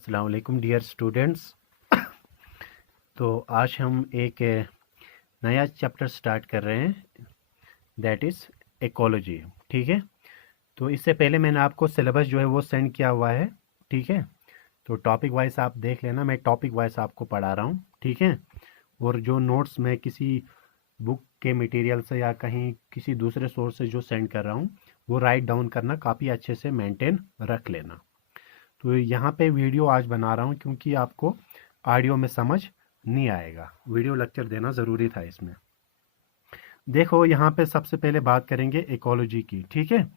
अस्सलाम वालेकुम dear students. तो आज हम एक नया चैप्टर स्टार्ट कर रहे हैं, दैट इज़ इकोलॉजी। ठीक है, तो इससे पहले मैंने आपको सिलेबस जो है वो सेंड किया हुआ है। ठीक है, तो टॉपिक वाइज आप देख लेना, मैं टॉपिक वाइज आपको पढ़ा रहा हूँ। ठीक है, और जो नोट्स मैं किसी बुक के मटेरियल से या कहीं किसी दूसरे सोर्स से जो सेंड कर रहा हूँ वो राइट डाउन करना, काफ़ी अच्छे से मेंटेन रख लेना। तो यहाँ पे वीडियो आज बना रहा हूँ क्योंकि आपको ऑडियो में समझ नहीं आएगा, वीडियो लेक्चर देना ज़रूरी था इसमें। देखो यहाँ पे सबसे पहले बात करेंगे इकोलॉजी की। ठीक है,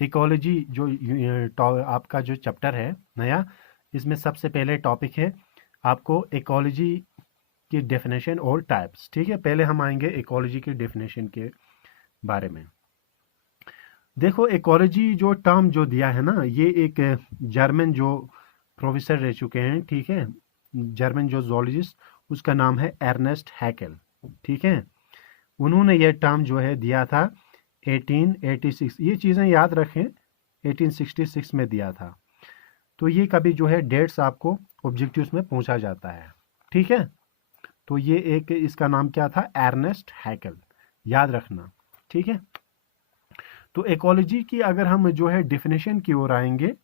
इकोलॉजी जो आपका जो चैप्टर है नया, इसमें सबसे पहले टॉपिक है आपको इकोलॉजी की डेफिनेशन और टाइप्स। ठीक है, पहले हम आएंगे इकोलॉजी की डेफिनेशन के बारे में। देखो इकोलॉजी जो टर्म जो दिया है ना, ये एक जर्मन जो प्रोफेसर रह चुके हैं, ठीक है, जर्मन जो जोलॉजिस्ट, उसका नाम है अर्नेस्ट हैकेल। ठीक है, उन्होंने ये टर्म जो है दिया था 1886। ये चीज़ें याद रखें, 1866 में दिया था। तो ये कभी जो है डेट्स आपको ऑब्जेक्टिव्स में पूछा जाता है। ठीक है, तो ये एक इसका नाम क्या था, अर्नेस्ट हैकेल, याद रखना। ठीक है, तो इकोलॉजी की अगर हम जो है डेफिनेशन की ओर आएंगे,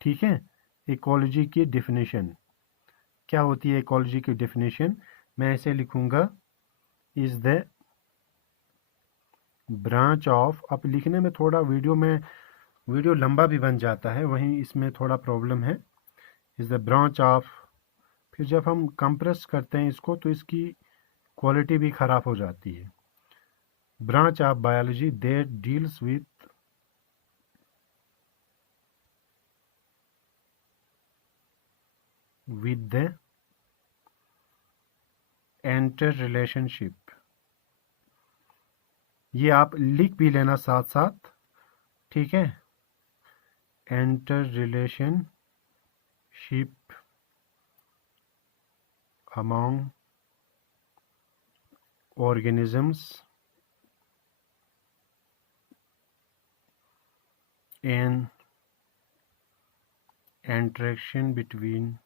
ठीक है, इकोलॉजी की डेफिनेशन क्या होती है? इकोलॉजी की डेफिनेशन मैं ऐसे लिखूंगा, इज द ब्रांच ऑफ, अब लिखने में थोड़ा वीडियो लंबा भी बन जाता है, वहीं इसमें थोड़ा प्रॉब्लम है। इज द ब्रांच ऑफ, फिर जब हम कंप्रेस करते हैं इसको तो इसकी क्वालिटी भी खराब हो जाती है। Branch of biology that deals with the inter relationship. ये आप लिख भी लेना साथ साथ, ठीक है, inter relationship among organisms and interaction between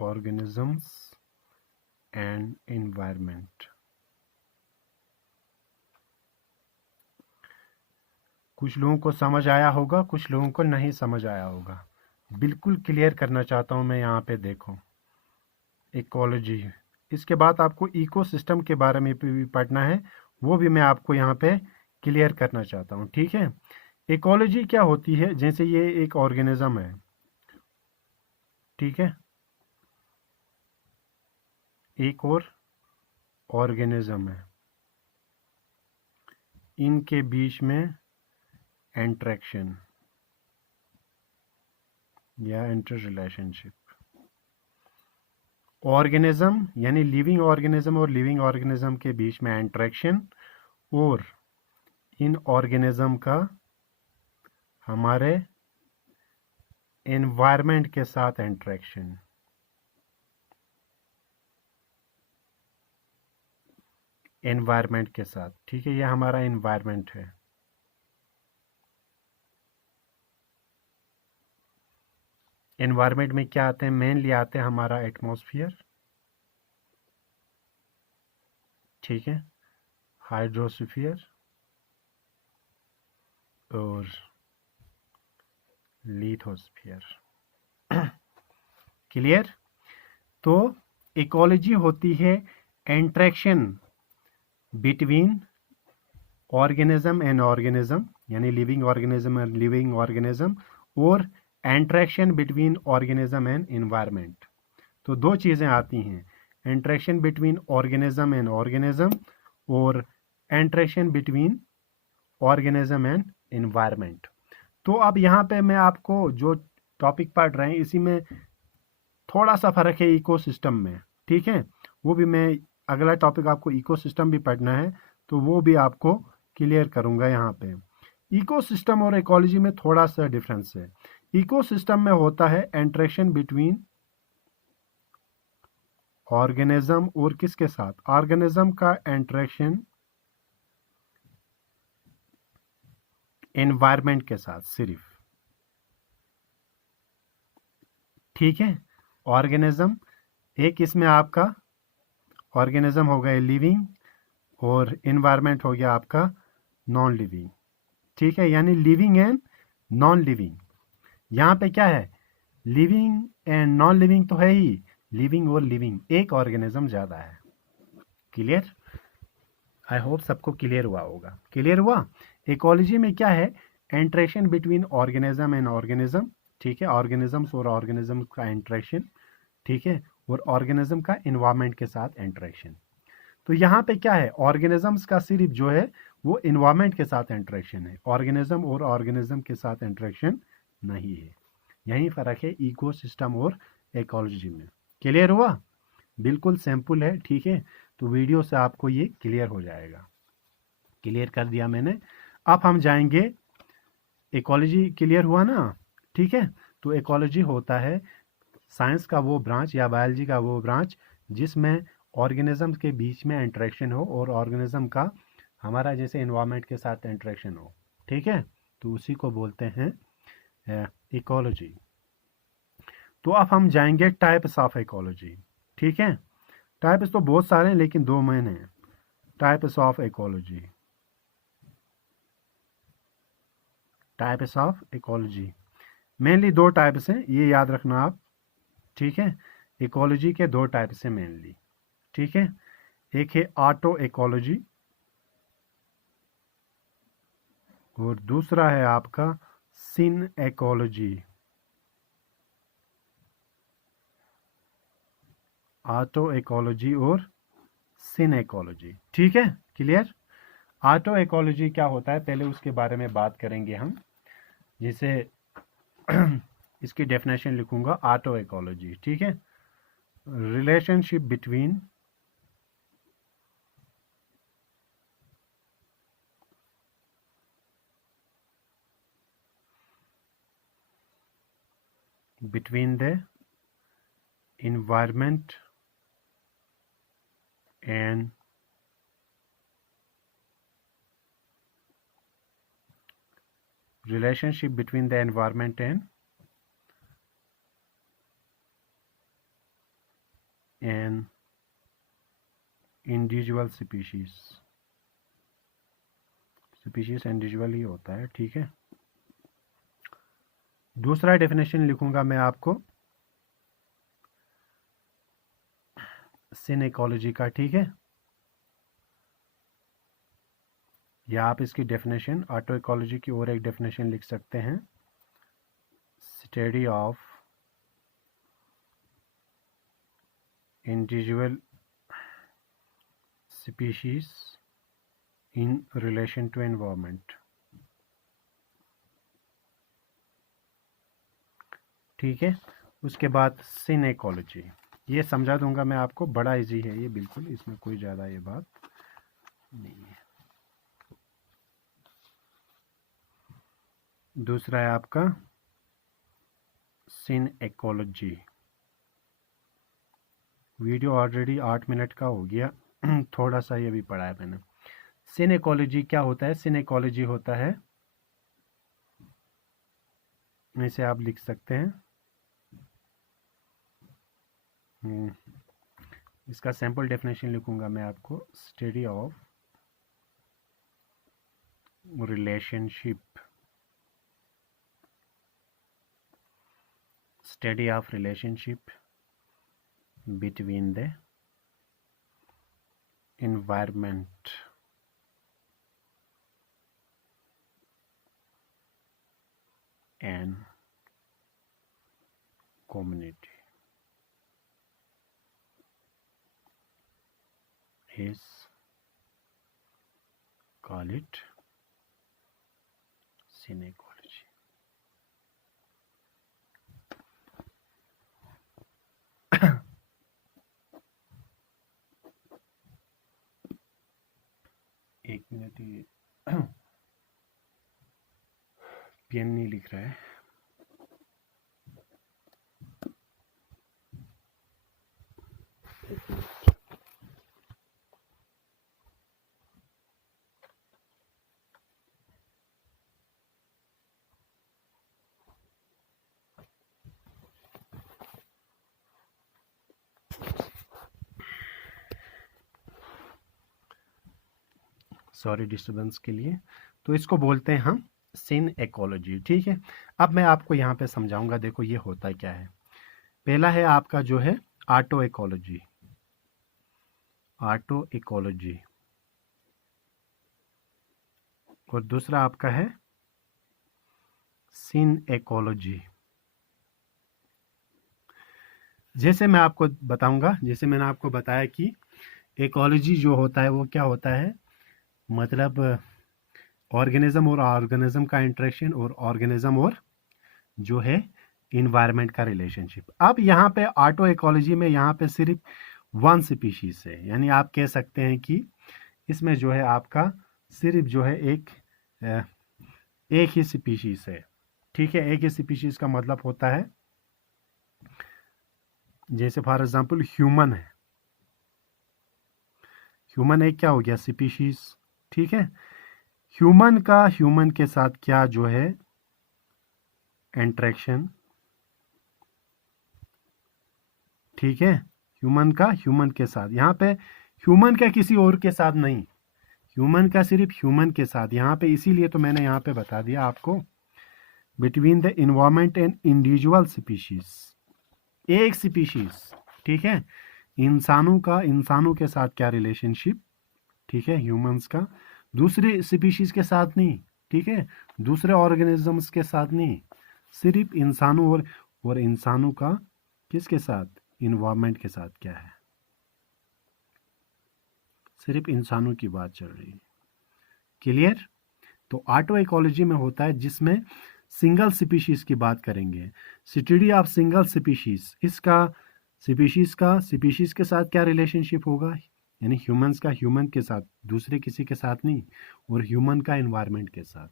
organisms and environment। कुछ लोगों को समझ आया होगा, कुछ लोगों को नहीं समझ आया होगा। बिल्कुल क्लियर करना चाहता हूं मैं यहाँ पे। देखो इकोलॉजी, इसके बाद आपको इकोसिस्टम के बारे में भी पढ़ना है, वो भी मैं आपको यहाँ पे क्लियर करना चाहता हूँ। ठीक है, इकोलॉजी क्या होती है? जैसे ये एक ऑर्गेनिज्म है, ठीक है, एक और ऑर्गेनिज्म है, इनके बीच में इंटरेक्शन या इंटर रिलेशनशिप। ऑर्गेनिज्म यानी लिविंग ऑर्गेनिज्म और लिविंग ऑर्गेनिज्म के बीच में इंटरेक्शन, और इन ऑर्गेनिज्म का हमारे एनवायरनमेंट के साथ इंटरेक्शन। एनवायरनमेंट के साथ, ठीक है, ये हमारा एनवायरनमेंट है। एनवायरनमेंट में क्या आते हैं? मेनली आते हैं हमारा एटमॉस्फेयर, ठीक है, हाइड्रोस्फीयर और लिथोस्फीयर। क्लियर? तो इकोलॉजी होती है interaction between organism and organism, यानी living organism and living organism, और interaction between organism and environment. तो दो चीज़ें आती हैं, interaction between organism and organism और interaction between organism and environment. तो अब यहाँ पे मैं आपको जो टॉपिक पढ़ रहे हैं इसी में थोड़ा सा फर्क है इकोसिस्टम में, ठीक है, वो भी मैं, अगला टॉपिक आपको इकोसिस्टम भी पढ़ना है तो वो भी आपको क्लियर करूंगा। यहाँ पे इकोसिस्टम और इकोलॉजी में थोड़ा सा डिफरेंस है। इकोसिस्टम में होता है इंटरेक्शन बिटवीन ऑर्गेनिज्म और किसके साथ, ऑर्गेनिज्म का इंटरेक्शन एनवायरनमेंट के साथ सिर्फ, ठीक है। ऑर्गेनिज्म एक इसमें आपका ऑर्गेनिज्म हो गए लिविंग और इन्वायरमेंट हो गया आपका नॉन लिविंग, ठीक है, यानी लिविंग एंड नॉन लिविंग। यहाँ पे क्या है, लिविंग एंड नॉन लिविंग तो है ही, लिविंग और लिविंग एक ऑर्गेनिज्म ज़्यादा है। क्लियर, आई होप सबको क्लियर हुआ होगा। क्लियर हुआ। इकोलॉजी में क्या है, interaction between organism and organism, ठीक है, ऑर्गेनिजम्स और ऑर्गेनिज्म का इंटरेक्शन, ठीक है, और ऑर्गेनिज्म का इन्वायरमेंट के साथ इंटरेक्शन। तो यहाँ पे क्या है, ऑर्गेनिजम्स का सिर्फ जो है वो इन्वायरमेंट के साथ इंटरेक्शन है, ऑर्गेनिज्म और ऑर्गेनिज्म के साथ इंटरेक्शन नहीं है। यही फर्क है इकोसिस्टम और इकोलॉजी में। क्लियर हुआ, बिल्कुल सिंपल है, ठीक है। तो वीडियो से आपको ये क्लियर हो जाएगा। क्लियर कर दिया मैंने। अब हम जाएंगे, इकोलॉजी क्लियर हुआ ना, ठीक है। तो इकोलॉजी होता है साइंस का वो ब्रांच या बायोलॉजी का वो ब्रांच जिसमें ऑर्गेनिज्म के बीच में इंटरेक्शन हो और ऑर्गेनिज्म का हमारा जैसे एनवायरनमेंट के साथ इंटरेक्शन हो, ठीक है। तो उसी को बोलते हैं इकोलॉजी। तो अब हम जाएंगे टाइप्स ऑफ इकोलॉजी, ठीक है। टाइप्स तो बहुत सारे हैं लेकिन दो मेन हैं, types of ecology. Types of ecology mainly दो टाइप्स हैं, ये याद रखना आप, ठीक है। इकोलॉजी के दो टाइप्स हैं मेनली, ठीक है। एक है ऑटो इकोलॉजी और दूसरा है आपका सिन इकोलॉजी। ऑटो इकोलॉजी और सिन इकोलॉजी, ठीक है। क्लियर। ऑटो इकोलॉजी क्या होता है, पहले उसके बारे में बात करेंगे हम, जिसे इसकी डेफिनेशन लिखूंगा, ऑटो इकोलॉजी, ठीक है। Relationship between the environment and relationship between the environment and an individual species individual ही होता है, ठीक है। दूसरा डेफिनेशन लिखूंगा मैं आपको सिन इकोलॉजी का, ठीक है। या आप इसकी डेफिनेशन ऑटो इकोलॉजी की और एक डेफिनेशन लिख सकते हैं, study of individual species in relation to environment, ठीक है। उसके बाद सिन इकोलॉजी, ये समझा दूंगा मैं आपको, बड़ा इजी है ये बिल्कुल, इसमें कोई ज़्यादा ये बात नहीं है। दूसरा है आपका सिन इकोलॉजी। वीडियो ऑलरेडी 8 मिनट का हो गया, थोड़ा सा ये भी पढ़ा है मैंने। सिन इकोलॉजी क्या होता है, सिन इकोलॉजी होता है, इसे आप लिख सकते हैं, इसका सैम्पल डेफिनेशन लिखूंगा मैं आपको, study of relationship, study of relationship between the environment and community is call it sin ecology. एक मिनट, ये पेन नहीं लिख रहा है। सॉरी डिस्टरबेंस के लिए। तो इसको बोलते हैं हम सिन इकोलॉजी, ठीक है। अब मैं आपको यहाँ पे समझाऊंगा, देखो ये होता क्या है। पहला है आपका जो है ऑटो इकोलॉजी, ऑटो इकोलॉजी, और दूसरा आपका है सिन इकोलॉजी। जैसे मैं आपको बताऊंगा, जैसे मैंने आपको बताया कि इकोलॉजी जो होता है वो क्या होता है, मतलब ऑर्गेनिज्म और ऑर्गेनिज्म का इंटरेक्शन, और ऑर्गेनिज्म और जो है इन्वायरमेंट का रिलेशनशिप। अब यहाँ पे ऑटो इकोलॉजी में यहाँ पे सिर्फ वन स्पीशीज है, यानी आप कह सकते हैं कि इसमें जो है आपका सिर्फ जो है एक ही स्पीशीज है, ठीक है। एक ही स्पीशीज का मतलब होता है, जैसे फॉर एग्जांपल ह्यूमन है, ह्यूमन एक क्या हो गया, स्पीशीज, ठीक है। ह्यूमन का ह्यूमन के साथ क्या जो है इंटरेक्शन, ठीक है। ह्यूमन का ह्यूमन के साथ, यहाँ पे ह्यूमन का किसी और के साथ नहीं, ह्यूमन का सिर्फ ह्यूमन के साथ यहाँ पे। इसीलिए तो मैंने यहाँ पे बता दिया आपको, between the environment and individual species, एक स्पीशीज, ठीक है। इंसानों का इंसानों के साथ क्या रिलेशनशिप, ठीक है, ह्यूमंस का, दूसरे स्पीशीज के साथ नहीं, ठीक है, दूसरे ऑर्गेनिजम्स के साथ नहीं, सिर्फ इंसानों और इंसानों का किसके साथ, इन्वायरमेंट के साथ क्या है, सिर्फ इंसानों की बात चल रही है। क्लियर। तो ऑटो इकोलॉजी में होता है जिसमें सिंगल स्पीशीज की बात करेंगे, स्टडी ऑफ सिंगल स्पीशीज। इसका स्पीशीज के साथ क्या रिलेशनशिप होगा, यानी ह्यूमंस का ह्यूमन के साथ, दूसरे किसी के साथ नहीं, और ह्यूमन का एनवायरनमेंट के साथ।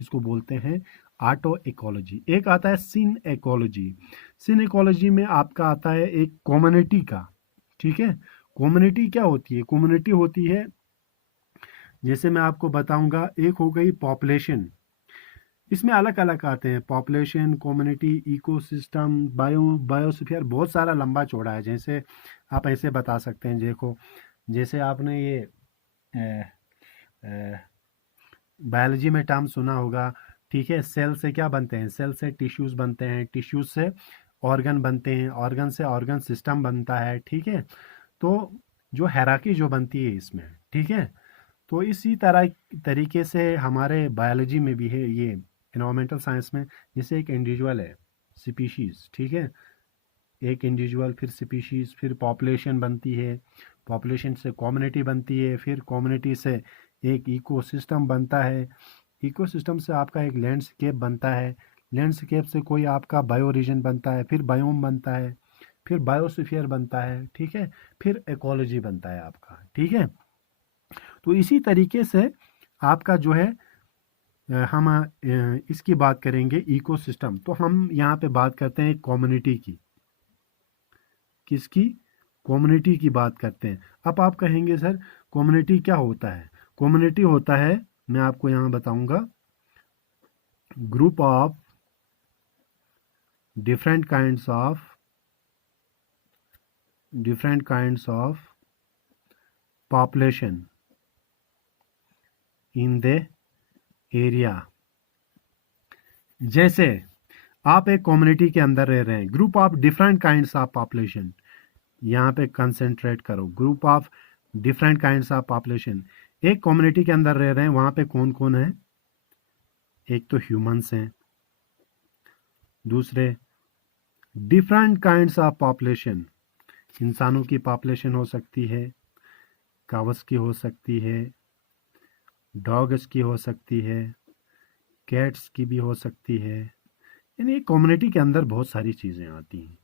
इसको बोलते हैं ऑटो इकोलॉजी। एक आता है सिन इकोलॉजी। सिन इकोलॉजी में आपका आता है एक कम्युनिटी का, ठीक है। कम्युनिटी क्या होती है, कम्युनिटी होती है, जैसे मैं आपको बताऊंगा, एक हो गई पॉपुलेशन, इसमें अलग अलग आते हैं, पॉपुलेशन, कम्युनिटी, इकोसिस्टम, बायोस्फीयर, बहुत सारा लंबा चौड़ा है। जैसे आप ऐसे बता सकते हैं, देखो जैसे आपने ये बायोलॉजी में टर्म सुना होगा, ठीक है। सेल से क्या बनते हैं, सेल से टिश्यूज बनते हैं, टिश्यूज से ऑर्गन बनते हैं, ऑर्गन से ऑर्गन सिस्टम बनता है, ठीक है। तो जो हैराकी जो बनती है इसमें, ठीक है। तो इसी तरीके से हमारे बायोलॉजी में भी है ये, एनवायरमेंटल साइंस में, जैसे एक इंडिविजुअल है, स्पीशीज, ठीक है, एक इंडिविजुअल, फिर स्पीशीज, फिर पॉपुलेशन बनती है, पॉपुलेशन से कम्युनिटी बनती है, फिर कम्युनिटी से एक इकोसिस्टम बनता है, इकोसिस्टम से आपका एक लैंडस्केप बनता है, लैंडस्केप से कोई आपका बायो रीजन बनता है, फिर बायोम बनता है, फिर बायोस्फीयर बनता है, ठीक है, फिर इकोलॉजी बनता है आपका, ठीक है। तो इसी तरीके से आपका जो है हम इसकी बात करेंगे इकोसिस्टम। तो हम यहाँ पे बात करते हैं कम्युनिटी की, किसकी, कम्युनिटी की बात करते हैं। अब आप कहेंगे सर कम्युनिटी क्या होता है, कम्युनिटी होता है, मैं आपको यहाँ बताऊंगा, group of different kinds of population in the area। जैसे आप एक कम्युनिटी के अंदर रह रहे हैं, group of different kinds of population, यहाँ पे कंसेंट्रेट करो, group of different kinds of population, एक कम्युनिटी के अंदर रह रहे हैं, वहां पे कौन कौन है, एक तो ह्यूमंस हैं, दूसरे डिफरेंट काइंड्स ऑफ पॉपुलेशन, इंसानों की पॉपुलेशन हो सकती है, कावस की हो सकती है, डॉग्स की हो सकती है, कैट्स की भी हो सकती है, यानी कम्युनिटी के अंदर बहुत सारी चीज़ें आती हैं,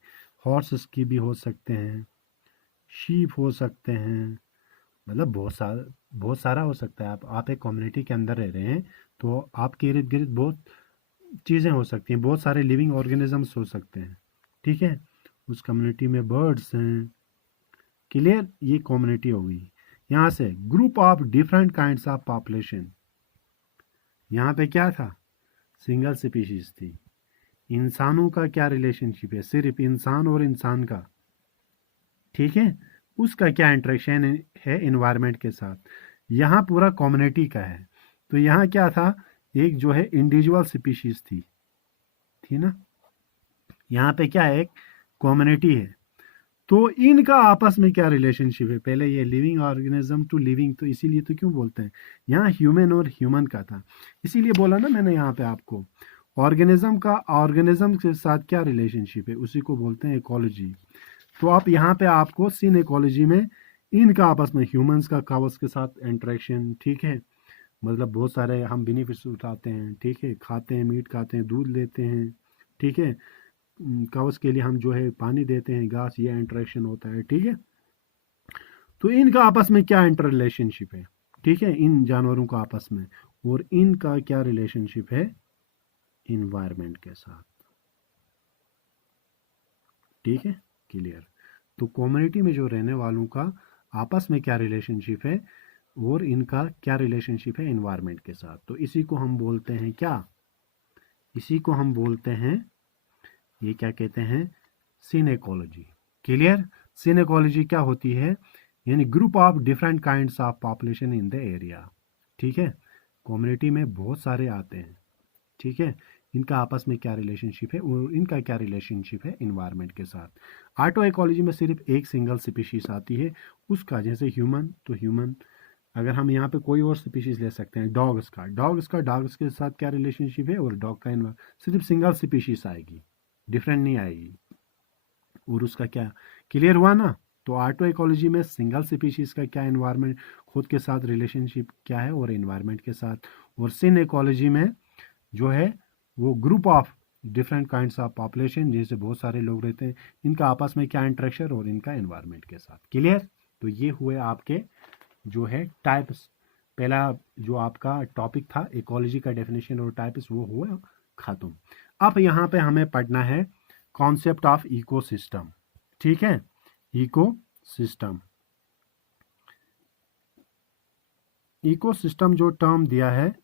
हॉर्सेस की भी हो सकते हैं, शीप हो सकते हैं, मतलब बहुत सारा हो सकता है। आप एक कम्युनिटी के अंदर रह रहे हैं, तो आपके इर्द गिर्द बहुत चीज़ें हो सकती हैं, बहुत सारे लिविंग ऑर्गेनिजम्स हो सकते हैं, ठीक है। उस कम्युनिटी में बर्ड्स हैं। क्लियर, ये कम्युनिटी हो गई। यहाँ से group of different kinds of population, यहाँ पे क्या था, सिंगल स्पीशीज थी। इंसानों का क्या रिलेशनशिप है, सिर्फ इंसान और इंसान का, ठीक है, उसका क्या इंटरेक्शन है इन्वायरमेंट के साथ। यहाँ पूरा कम्युनिटी का है, तो यहाँ क्या था, एक जो है इंडिविजुअल स्पीशीज थी ना, यहाँ पे क्या है, एक कम्युनिटी है। तो इनका आपस में क्या रिलेशनशिप है, पहले ये लिविंग ऑर्गेनिज्म टू लिविंग, तो इसीलिए तो क्यों बोलते हैं, यहाँ ह्यूमन और ह्यूमन का था, इसीलिए बोला ना मैंने यहाँ पे आपको, ऑर्गेनिज्म का ऑर्गेनिज्म के साथ क्या रिलेशनशिप है, उसी को बोलते हैं इकोलॉजी। तो आप यहाँ पे आपको सीन इकोलॉजी में इनका आपस में ह्यूमंस का कावस के साथ इंटरेक्शन, ठीक है, मतलब बहुत सारे हम बेनिफिट्स उठाते हैं, ठीक है, खाते हैं, मीट खाते हैं, दूध लेते हैं, ठीक है, कावस के लिए हम जो है पानी देते हैं, घास, ये इंटरेक्शन होता है, ठीक है। तो इनका आपस में क्या इंटर रिलेशनशिप है, ठीक है, इन जानवरों का आपस में, और इनका क्या रिलेशनशिप है इन्वायरमेंट के साथ, ठीक है, क्लियर। तो कम्युनिटी में जो रहने वालों का आपस में क्या रिलेशनशिप है और इनका क्या रिलेशनशिप है इन्वायरमेंट के साथ, तो इसी को हम बोलते हैं क्या, इसी को हम बोलते हैं, ये क्या कहते हैं, सिनेकोलॉजी। क्लियर। सिनेकोलॉजी क्या होती है, यानी group of different kinds of population in the area, ठीक है, कम्युनिटी में बहुत सारे आते हैं, ठीक है, इनका आपस में क्या रिलेशनशिप है और इनका क्या रिलेशनशिप है इन्वायरमेंट के साथ। ऑटो इकोलॉजी में सिर्फ एक सिंगल स्पीशीज आती है, उसका जैसे ह्यूमन, तो ह्यूमन, अगर हम यहाँ पे कोई और स्पीशीज ले सकते हैं, डॉग्स के साथ क्या रिलेशनशिप है, और डॉग का सिर्फ सिंगल स्पीशीज आएगी, डिफरेंट नहीं आएगी, और उसका क्या, क्लियर हुआ ना। तो ऑटो इकोलॉजी में सिंगल स्पीशीज का क्या इन्वायरमेंट खुद के साथ रिलेशनशिप क्या है और इन्वायरमेंट के साथ, और सिन इकोलॉजी में जो है वो group of different kinds of population, जैसे बहुत सारे लोग रहते हैं, इनका आपस में क्या इंटरेक्शन और इनका इन्वायरमेंट के साथ। क्लियर। तो ये हुए आपके जो है टाइप्स, पहला जो आपका टॉपिक था इकोलॉजी का डेफिनेशन और टाइप्स, वो हुआ खत्म। अब यहाँ पे हमें पढ़ना है कॉन्सेप्ट ऑफ इकोसिस्टम, ठीक है, इकोसिस्टम। इकोसिस्टम जो टर्म दिया है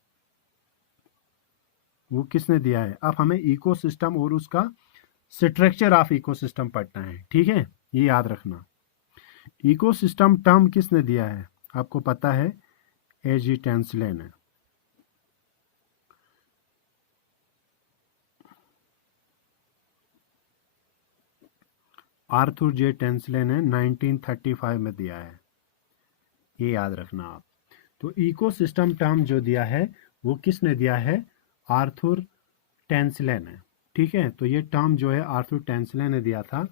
वो किसने दिया है, अब हमें इकोसिस्टम और उसका स्ट्रक्चर ऑफ इकोसिस्टम पढ़ना है, ठीक है, ये याद रखना। इकोसिस्टम टर्म किसने दिया है, आपको पता है, एजी टेंसले ने। आर्थर जे टेंसले ने 1935 में दिया है, ये याद रखना आप। तो इकोसिस्टम टर्म जो दिया है वो किसने दिया है, आर्थर टेंसले ने, ठीक है। तो ये टर्म जो है आर्थर टेंसले ने दिया था।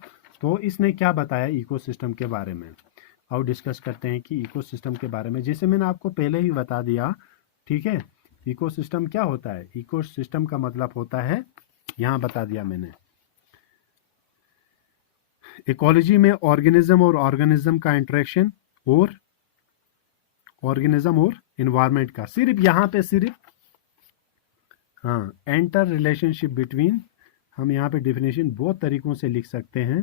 तो इसने क्या बताया इकोसिस्टम के बारे में, और डिस्कस करते हैं कि इकोसिस्टम के बारे में, जैसे मैंने आपको पहले ही बता दिया, ठीक है। इकोसिस्टम क्या होता है, इकोसिस्टम का मतलब होता है, यहाँ बता दिया मैंने, इकोलॉजी में ऑर्गेनिज्म और ऑर्गेनिज्म का इंटरेक्शन और ऑर्गेनिज्म और इन्वायरमेंट का, सिर्फ यहाँ पे सिर्फ, हाँ, एंटर रिलेशनशिप बिटवीन, हम यहाँ पे डिफिनेशन बहुत तरीकों से लिख सकते हैं।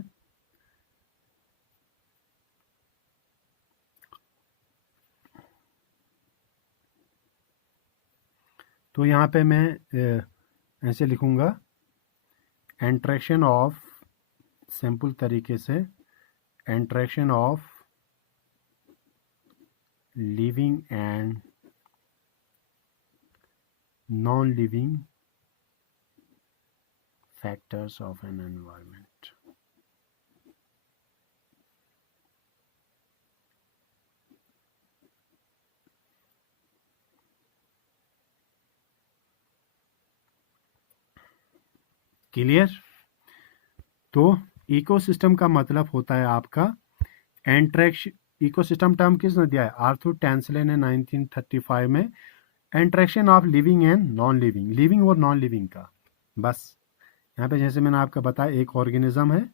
तो यहाँ पे मैं ऐसे लिखूंगा, इंटरेक्शन ऑफ, सिंपल तरीके से, interaction of living and non living factors of an environment. Clear. तो इकोसिस्टम का मतलब होता है आपका इंटरेक्शन, इकोसिस्टम टर्म किसने दिया है, आर्थर टेंसले ने 1935 में, interaction of living and non living, living और नॉन लिविंग का। बस यहाँ पे जैसे मैंने आपका बताया, एक ऑर्गेनिज्म है,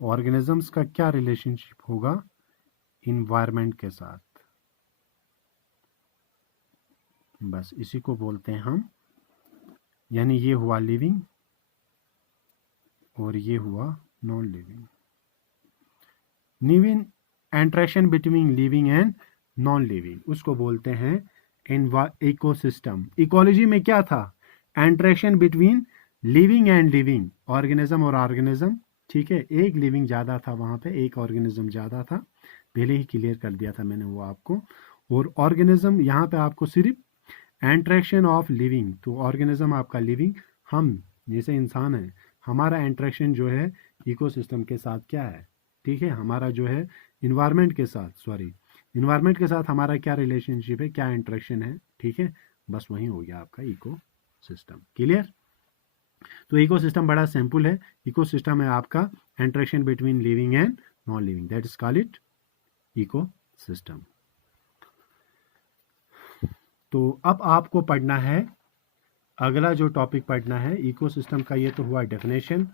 ऑर्गेनिजम्स का क्या रिलेशनशिप होगा इन्वायरमेंट के साथ, बस इसी को बोलते हैं हम, यानी ये हुआ लिविंग और ये हुआ non living. Living, interaction between living and non living, उसको बोलते हैं इकोसिस्टम। इकोलॉजी में क्या था, interaction between living and living, organism और ऑर्गेनिज्म, ठीक है, एक लिविंग ज़्यादा था वहाँ पे, एक ऑर्गेनिज्म ज़्यादा था, पहले ही क्लियर कर दिया था मैंने वो आपको। और ऑर्गेनिज्म यहाँ पे आपको सिर्फ इंट्रैक्शन ऑफ लिविंग, तो ऑर्गेनिज्म आपका लिविंग, हम जैसे इंसान है, हमारा इंट्रैक्शन जो है इकोसिस्टम के साथ क्या है, ठीक है, हमारा जो है इन्वायरमेंट के साथ, सॉरी, इन्वायरमेंट के साथ हमारा क्या रिलेशनशिप है, क्या इंट्रैक्शन है, ठीक है, बस वही हो गया आपका इको सिस्टम। क्लियर? तो इकोसिस्टम बड़ा सिंपल है। इकोसिस्टम है आपका interaction between living and non living, that is called it ecosystem. तो अब आपको पढ़ना है, अगला जो टॉपिक पढ़ना है इकोसिस्टम का, ये तो हुआ डेफिनेशन।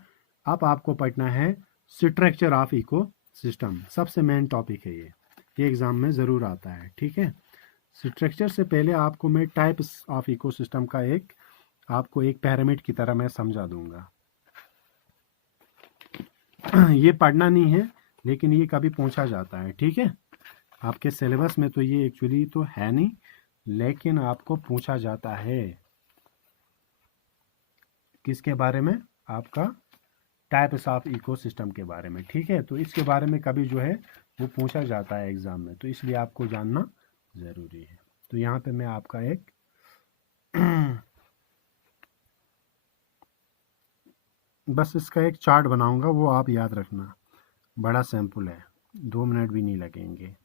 अब आपको पढ़ना है स्ट्रक्चर ऑफ इकोसिस्टम, सबसे मेन टॉपिक है ये एग्जाम में ज़रूर आता है, ठीक है। स्ट्रक्चर से पहले आपको मैं टाइप्स ऑफ इकोसिस्टम का आपको एक पिरामिड की तरह मैं समझा दूंगा। ये पढ़ना नहीं है, लेकिन ये कभी पूछा जाता है, ठीक है। आपके सिलेबस में तो ये एक्चुअली तो है नहीं, लेकिन आपको पूछा जाता है। किसके बारे में? आपका टाइप्स ऑफ इकोसिस्टम के बारे में, ठीक है। तो इसके बारे में कभी जो है वो पूछा जाता है एग्जाम में, तो इसलिए आपको जानना ज़रूरी है। तो यहाँ पे मैं आपका एक बस इसका एक चार्ट बनाऊंगा, वो आप याद रखना, बड़ा सिंपल है, 2 मिनट भी नहीं लगेंगे।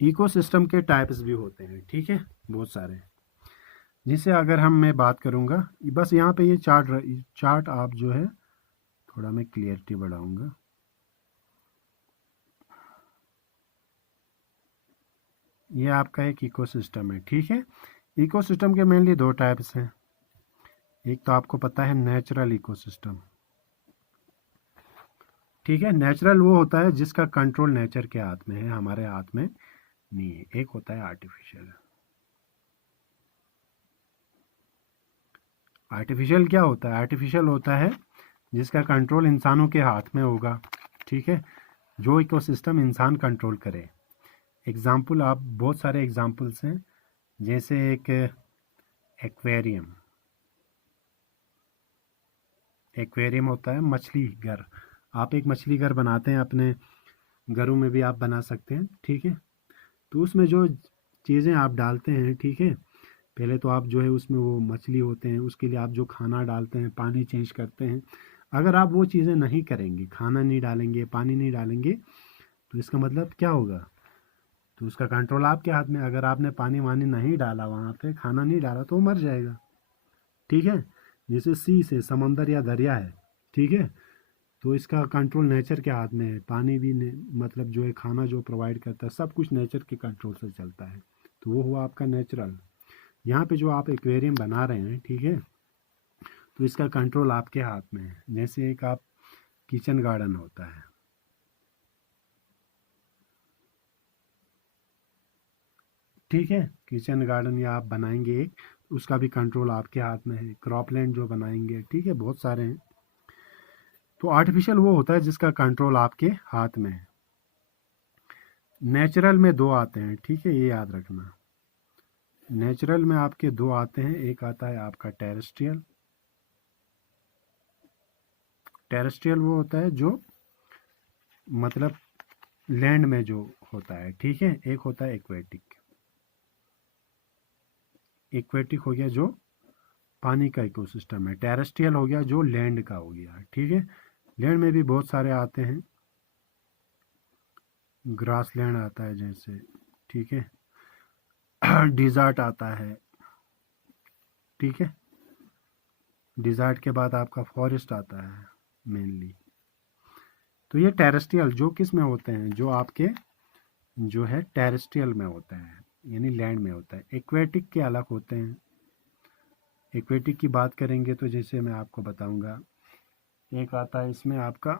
इकोसिस्टम के टाइप्स भी होते हैं, ठीक है, बहुत सारे, जिसे अगर मैं बात करूंगा, बस यहाँ पे ये चार्ट आप जो है थोड़ा मैं क्लियरिटी बढ़ाऊंगा। ये आपका एक इकोसिस्टम है, ठीक है। इकोसिस्टम के मेनली 2 टाइप्स हैं। एक तो आपको पता है नेचुरल इकोसिस्टम, ठीक है। नेचुरल वो होता है जिसका कंट्रोल नेचर के हाथ में है, हमारे हाथ में नहीं है। एक होता है आर्टिफिशियल। आर्टिफिशियल क्या होता है? आर्टिफिशियल होता है जिसका कंट्रोल इंसानों के हाथ में होगा, ठीक है, जो इकोसिस्टम इंसान कंट्रोल करे। एग्जाम्पल, आप बहुत सारे एग्जाम्पल्स हैं, जैसे एक एक्वेरियम, एक्वेरियम होता है मछली घर। आप एक मछली घर बनाते हैं, अपने घरों में भी आप बना सकते हैं, ठीक है। तो उसमें जो चीज़ें आप डालते हैं, ठीक है, पहले तो आप जो है उसमें वो मछली होते हैं, उसके लिए आप जो खाना डालते हैं, पानी चेंज करते हैं, अगर आप वो चीज़ें नहीं करेंगे, खाना नहीं डालेंगे, पानी नहीं डालेंगे, तो इसका मतलब क्या होगा? तो उसका कंट्रोल आपके हाथ में। अगर आपने पानी वानी नहीं डाला, वहाँ पे खाना नहीं डाला, तो वो मर जाएगा, ठीक है। जैसे सी से समंदर या दरिया है, ठीक है, तो इसका कंट्रोल नेचर के हाथ में है। पानी भी मतलब जो है खाना जो प्रोवाइड करता है, सब कुछ नेचर के कंट्रोल से चलता है, तो वो हुआ आपका नेचुरल। यहाँ पे जो आप एक्वेरियम बना रहे हैं, ठीक है, तो इसका कंट्रोल आपके हाथ में है। जैसे एक आप किचन गार्डन होता है, ठीक है, किचन गार्डन या आप बनाएंगे एक, उसका भी कंट्रोल आपके हाथ में है। क्रॉपलैंड जो बनाएंगे, ठीक है, बहुत सारे हैं। तो आर्टिफिशियल वो होता है जिसका कंट्रोल आपके हाथ में है। नेचुरल में 2 आते हैं, ठीक है, ये याद रखना। नेचुरल में आपके 2 आते हैं, एक आता है आपका टेरेस्ट्रियल। टेरेस्ट्रियल वो होता है जो मतलब लैंड में जो होता है, ठीक है। एक होता है एक्वेटिक। एक्वेटिक हो गया जो पानी का इकोसिस्टम है, टेरेस्ट्रियल हो गया जो लैंड का हो गया, ठीक है। लैंड में भी बहुत सारे आते हैं, ग्रास लैंड आता है जैसे, ठीक है, डिज़र्ट आता है, ठीक है। डिज़र्ट के बाद आपका फॉरेस्ट आता है मेनली। तो ये टेरेस्ट्रियल जो किस में होते हैं, जो आपके जो है टेरेस्ट्रियल में होता है, यानी लैंड में होता है। एक्वेटिक के अलग होते हैं। एक्वेटिक की बात करेंगे तो जैसे मैं आपको बताऊंगा, एक आता है इसमें आपका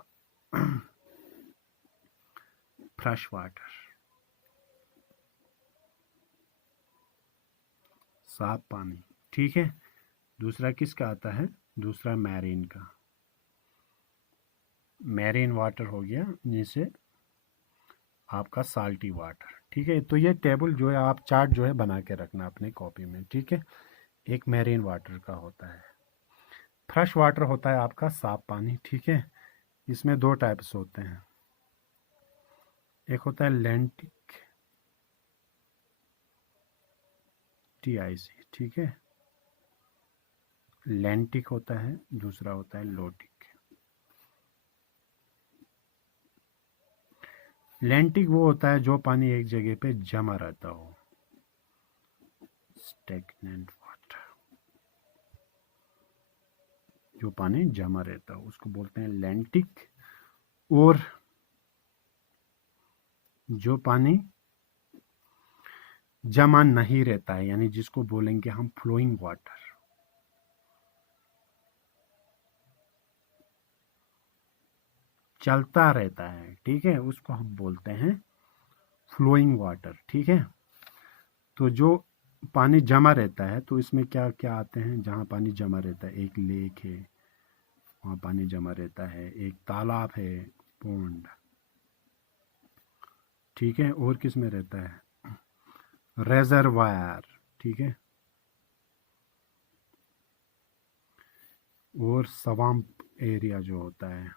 फ्रेश वाटर, साफ पानी, ठीक है। दूसरा किसका आता है? दूसरा मैरीन का, मैरीन वाटर हो गया, जैसे आपका साल्टी वाटर, ठीक है। तो ये टेबल जो है आप चार्ट जो है बना के रखना अपने कॉपी में, ठीक है। एक मैरीन वाटर का होता है। फ्रेश वाटर होता है आपका साफ पानी, ठीक है। इसमें दो टाइप्स होते हैं, एक होता है लैंटिक TIC, ठीक है, लैंटिक होता है, दूसरा होता है लोटिक। लैंटिक वो होता है जो पानी एक जगह पे जमा रहता हो, स्टैग्नेंट वाटर, जो पानी जमा रहता हो उसको बोलते हैं लैंटिक। और जो पानी जमा नहीं रहता है, यानी जिसको बोलेंगे हम फ्लोइंग वाटर, चलता रहता है, ठीक है, उसको हम बोलते हैं फ्लोइंग वाटर, ठीक है। तो जो पानी जमा रहता है तो इसमें क्या क्या आते हैं, जहाँ पानी जमा रहता है, एक लेक है वहाँ पानी जमा रहता है, एक तालाब है, पॉन्ड, ठीक है, और किस में रहता है, रेजरवायर, ठीक है, और स्वैम्प एरिया जो होता है।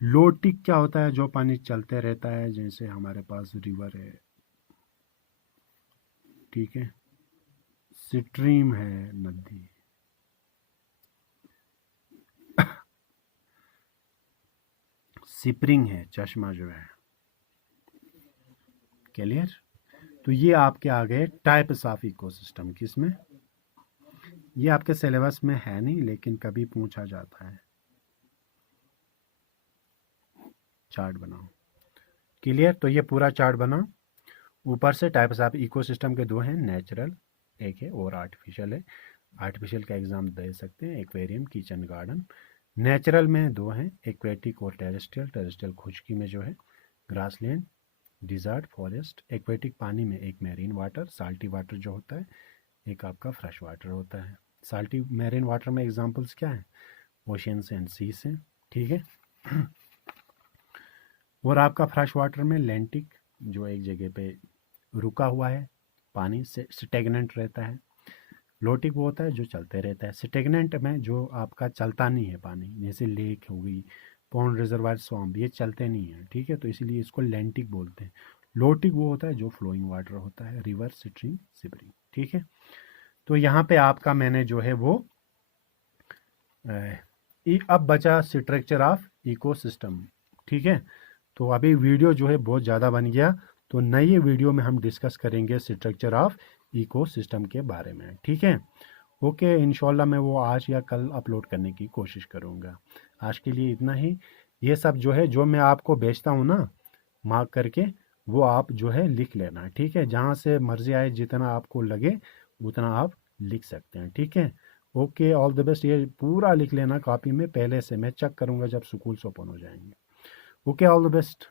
लोटिक क्या होता है, जो पानी चलते रहता है, जैसे हमारे पास रिवर है, ठीक है, स्ट्रीम है, नदी, स्प्रिंग है, चश्मा जो है, क्लियर। तो ये आपके आ गए टाइप्स ऑफ इकोसिस्टम, किसमें, ये आपके सिलेबस में है नहीं लेकिन कभी पूछा जाता है। चार्ट बनाओ, क्लियर। तो ये पूरा चार्ट बनाओ। ऊपर से टाइप्स ऑफ इकोसिस्टम के दो हैं, नेचुरल एक है और आर्टिफिशियल है। आर्टिफिशियल का एग्जाम दे सकते हैं, एक्वेरियम, किचन गार्डन। नेचुरल में दो हैं, एक्वेटिक और टेरेस्ट्रियल। टेरेस्ट्रियल खुशकी में जो है ग्रासलैंड, डिजर्ट, फॉरेस्ट। एक्वेटिक पानी में एक मैरीन वाटर, साल्टी वाटर जो होता है, एक आपका फ्रेश वाटर होता है। साल्टी मैरीन वाटर में एग्जांपल्स क्या हैं, ओशियंस एंड सीस हैं, ठीक है। और आपका फ्रेश वाटर में लैंटिक, जो एक जगह पे रुका हुआ है, पानी से स्टेगनेंट रहता है। लोटिक वो होता है जो चलते रहता है। स्टेगनेंट में जो आपका चलता नहीं है पानी, जैसे लेक हो गई, पॉन्ड, रिजर्वायर, स्वैम्प, ये चलते नहीं है, ठीक है, तो इसीलिए इसको लैंटिक बोलते हैं। लोटिक वो होता है जो फ्लोइंग वाटर होता है, रिवर, स्ट्रीम, स्प्रिंग, ठीक है। तो यहाँ पे आपका मैंने जो है वो अब बचा स्ट्रक्चर ऑफ इकोसिस्टम, ठीक है। तो अभी वीडियो जो है बहुत ज़्यादा बन गया, तो नई वीडियो में हम डिस्कस करेंगे स्ट्रक्चर ऑफ इकोसिस्टम के बारे में, ठीक है। ओके, इंशाल्लाह मैं वो आज या कल अपलोड करने की कोशिश करूँगा। आज के लिए इतना ही। ये सब जो है, जो मैं आपको भेजता हूँ ना मार्क करके, वो आप जो है लिख लेना, ठीक है। जहाँ से मर्जी आए, जितना आपको लगे उतना आप लिख सकते हैं, ठीक है। Okay, all the best. ये पूरा लिख लेना कॉपी में, पहले से मैं चेक करूँगा जब स्कूल्स ओपन हो जाएंगे। Okay, all the best.